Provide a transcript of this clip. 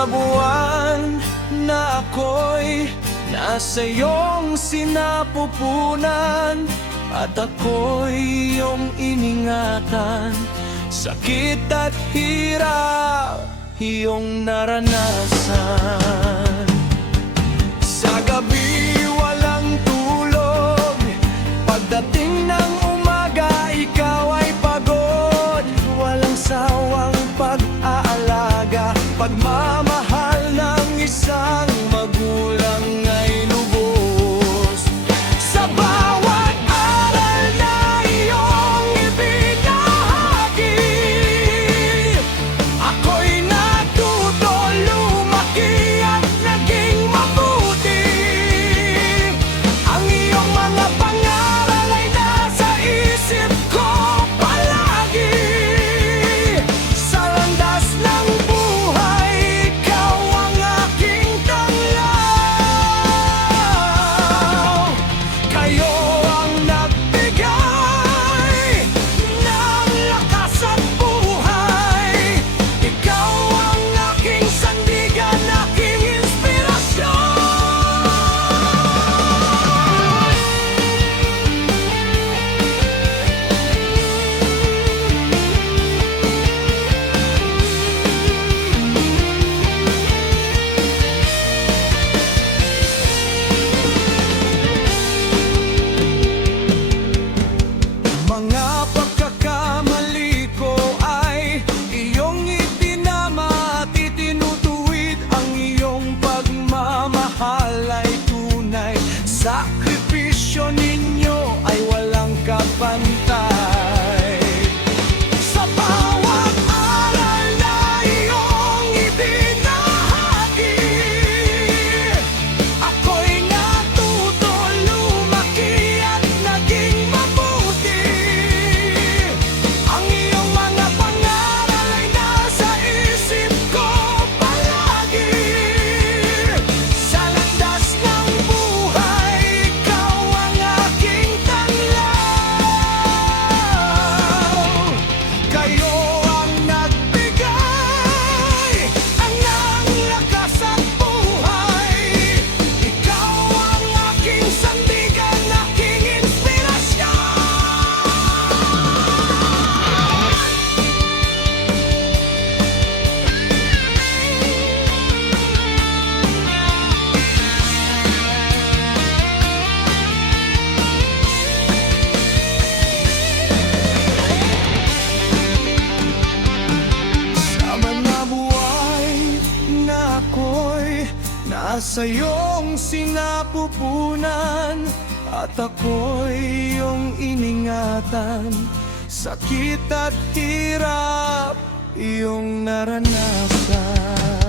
mga buwan na ako'y nasa iyong sinapupunan, at ako'y iyong iningatan. Sakit at hirap iyong naranasan. Sa gabi walang tulog, pagdating ng umaga ikaw ay pagod. Walang sawang pag-aalaga, pagmamahal ng isang magulang ay lubos. Sa bawat aral na iyong ibinahagi, ako'y natuto, lumaki at naging mabuti. Ang iyong mga pangaral ay nasa isip ko palagi. Sa landas ng buhay, ikaw ang aking tanglaw. Kayo ang nagbigay ng lakas at buhay. Ikaw ang aking sandigan, aking inspirasyon. Mga pagkakamali ko ay iyong itinama at itinutuwid. Ang iyong pagmamahal ay tunay, sakripisyo ninyo ay walang kapantay. Sa bawat aral na iyong ibinahagi, ako'y natuto, lumaki at naging mabuti. Ang iyong mga pangaral ay nasa isip ko palagi. Sa landas ng buhay, ikaw ang aking tanglaw. Kayo ang nagbigay ng lakas at buhay. Ikaw ang aking sandigan, aking inspirasyon. Sa mga buhay na ako'y nasa iyong sinapupunan, at ako'y iyong iningatan. Sakit at hirap iyong naranasan.